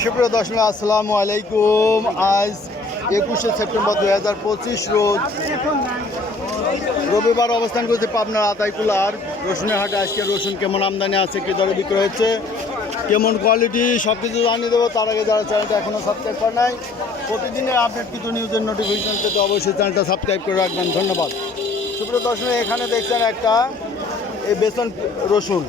সুপ্রিয় দর্শক, আসসালামু আলাইকুম। আজ একুশে সেপ্টেম্বর দু হাজার পঁচিশ রোজ রবিবার অবস্থান করছে পাবনার আতাইকুলার। রসুনের হাটে আজকে রসুন কেমন আমদানি আছে, কী দরে বিক্রি হচ্ছে, কেমন কোয়ালিটি সব কিছু জানিয়ে দেবো। তার আগে যারা চ্যানেলটা এখনও সাবস্ক্রাইব করে নাই, প্রতিদিনের আপডেট কিছু নিউজের নোটিফিকেশন পেতে অবশ্যই চ্যানেলটা সাবস্ক্রাইব করে রাখবেন। ধন্যবাদ। সুপ্রিয় দর্শক, এখানে দেখছেন একটা, এই বেসন রসুন।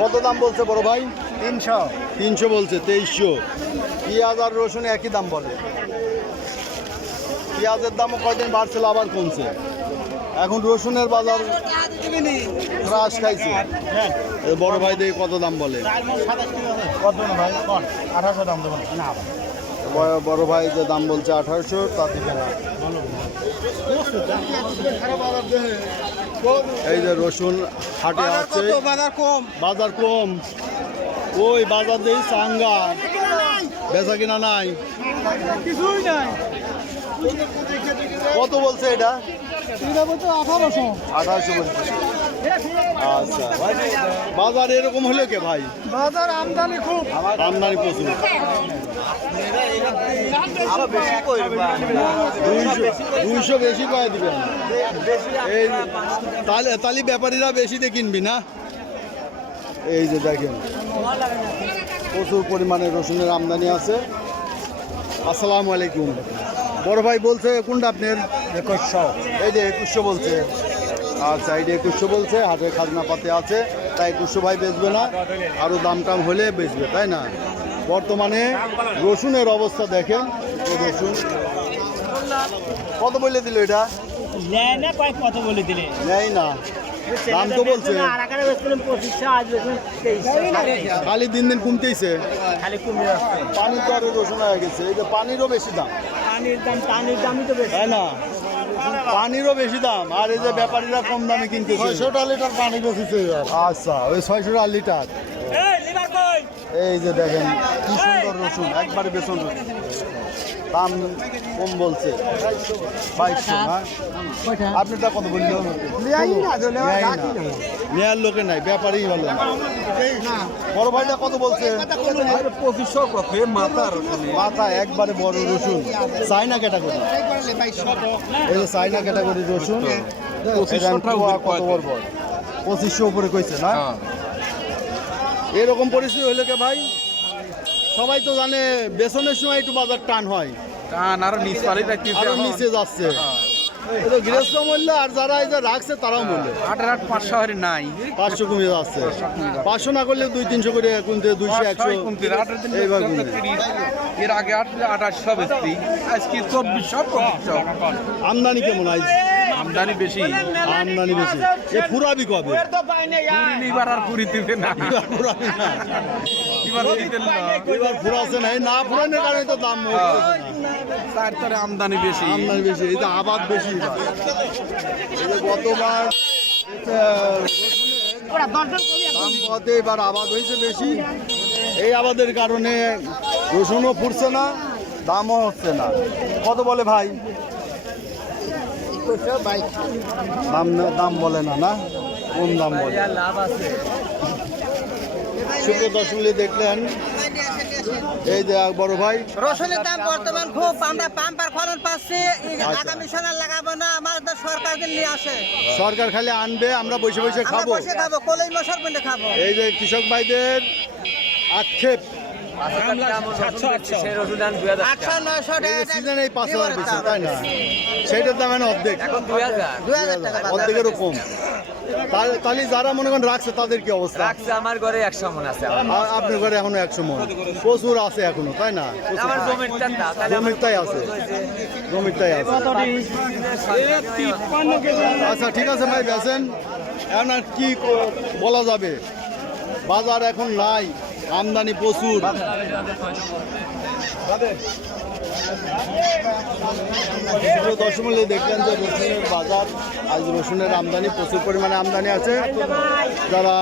কত দাম বলছে বড় ভাই? তিনশো। তিনশো বলছে তেইশশো। পেঁয়াজ আর রসুন একই দাম বলে। পেঁয়াজের দামও কয়দিন বাড়ছিল আবার কমছে। এখন রসুনের বাজার হ্রাস খাইছে। বড় ভাই দেখি কত দাম বলে। কত ভাই? দাম দেবেন না। বড়- ভাই যে দাম বলছে আঠারোশো তা না। এই যে রসুন হাটে আছে বাজার কম। বাজার কম। ওই বাজার দেই সাঙ্গা। বেচা কিনা নাই। কিছুই নাই। কত বলছে এটা? এটা বলতে আঠারোশো। আঠারোশো বলছে। আচ্ছা। বাজার এরকম হলে কে ভাই? বাজার আমদানি খুব। আমদানি প্রচুর। দুইশো দুইশো বেশি কয়ে দিবেন। তাহলে তাহলে ব্যাপারীরা বেশিতে কিনবি না? এই যে দেখেন প্রচুর পরিমাণে রসুনের আমদানি আছে। আসসালামু আলাইকুম। বড় ভাই বলছে কোনটা আপনার? একুশশো। এই যে একুশশো বলছে। আচ্ছা এই যে একুশশো বলছে হাটের খাজনা পাতে আছে তাই একুশশো ভাই বেচবে না আরও দাম টাম হলে বেচবে তাই না? বর্তমানে রসুনের অবস্থা দেখেন রসুন। কত বলে দিল এটা? নেয় না কত বলে দিলে? নেই না। দাম তো বলছে। খালি দিন দিন কমতেইছে। খালি কমে পানির আরও রসুন হয়ে গেছে এই যে পানিরও বেশি দাম। পানির দাম পানির দামই তো বেশি। তাই না? পানিরও বেশি দাম আর এই যে ব্যাপারীরা কম দামে কিনতেছে। টাকা লিটার পানি বেশিছে আচ্ছা ওই ছয়শো টাকা লিটার। এই, যে দেখেন কি সুন্দর রসুন একবারে বেসন দাম কম বলছে। বাইশশো না? আপনারটা কত বলল নেয়ার লোকে নাই ব্যাপারই হলো বড় ভাইটা কত বলছে? পঁচিশশো মাথার মাথা একবারে বড় রসুন। China category. এই যে চাইনা ক্যাটাগরি রসুন। কত বড় বড়? পঁচিশশো উপরে কইছে না? এরকম পরিস্থিতি হইলে কে ভাই? সবাই তো জানে বেসনের সময় একটু বাজার টান হয়। টান আরও আরও নিচে যাচ্ছে। গৃহস্থ মূল্য আর যারা এই যে রাখছে তারাও মূল্য আট পাঁচশো হারি নাই। পাঁচশো কমে যাচ্ছে। পাঁচশো না করলে দুই তিনশো করে দুইশো একশো। এর আগে আট আঠাশশো বেশি। আজকে চব্বিশশো আমদানি কেমন আজ? আমদানি বেশি। আমদানি বেশি। এ ফুরাবি কবে? এবার আর। পুরি দিবে না। এবার ফুরাবি না। এবার দিতে না। না ফুরানোর কারণে তো দাম হচ্ছে তার তরে আমদানি বেশি। আমদানি বেশি। এই যে আবাদ বেশি। এবার। এই যে গতবার দাম পথে এবার আবাদ হয়েছে বেশি। এই আবাদের কারণে রসুনও ফুটছে না দামও হচ্ছে না। কত বলে ভাই? দাম দাম বলে না না? কোন দাম বলে। শুক্র দশমিলে দেখলেন। এই যে বড় ভাই। রসুনের দাম বর্তমান খুব আমরা পাম্পার ফলন পাচ্ছি। আচ্ছা। আগামী লাগাবো না আমাদের সরকার নিয়ে আসে। সরকার খালি আনবে আমরা বসে বসে খাব। বসে খাব কলই মশার পিন্ডে খাব। এই যে কৃষক ভাইদের আক্ষেপ। তাই না? সেইটার দাম এখন অর্ধেক। বাজার। কম তাহলে যারা মনে করেন রাখছে তাদের কি অবস্থা? রাখছে আমার ঘরে একশো মন আছে আপনার ঘরে এখনও একশো মন। প্রচুর আছে এখনও তাই না। আমার জমির আছে জমিরটাই আছে। আচ্ছা ঠিক আছে ভাই বেছেন এখন আর ক- বলা যাবে? বাজার এখন নাই। আমদানি প্রচুর। দশমূল্যে দেখলেন যে রসুনের বাজার আজ রসুনের আমদানি প্রচুর পরিমাণে আমদানি আছে। যারা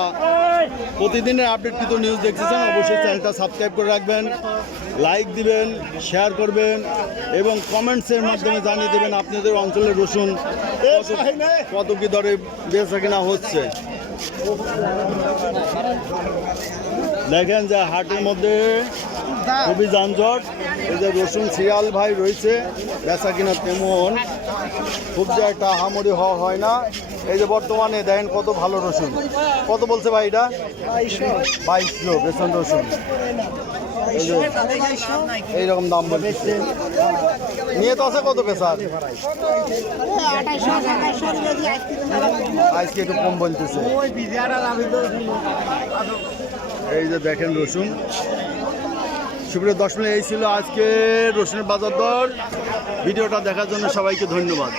প্রতিদিনের আপডেট কিন্তু নিউজ দেখতেছেন অবশ্যই চ্যানেলটা সাবস্ক্রাইব করে রাখবেন লাইক দিবেন শেয়ার করবেন এবং কমেন্টসের মাধ্যমে জানিয়ে দেবেন আপনাদের অঞ্চলের রসুন কত- কত কি দরে বেচা কিনা হচ্ছে। দেখেন যে হাটের মধ্যে খুবই যানজট। এই যে রসুন শিয়াল ভাই রয়েছে বেচা কিনা তেমন। খুব যে একটা হামড়ি হওয়া হয় না। এই যে বর্তমানে দেখেন কত ভালো রসুন। কত বলছে ভাই এটা? বাইশশো বেসন রসুন। এইরকম দাম বলছে। নিয়ে তো আছে কত পেশার আজকে একটু কম বলতেছে। এই যে দেখেন রসুন। সুপ্রিয় দশ মিনিট এই ছিল আজকে রসুনের বাজার দর। ভিডিওটা দেখার জন্য সবাইকে ধন্যবাদ।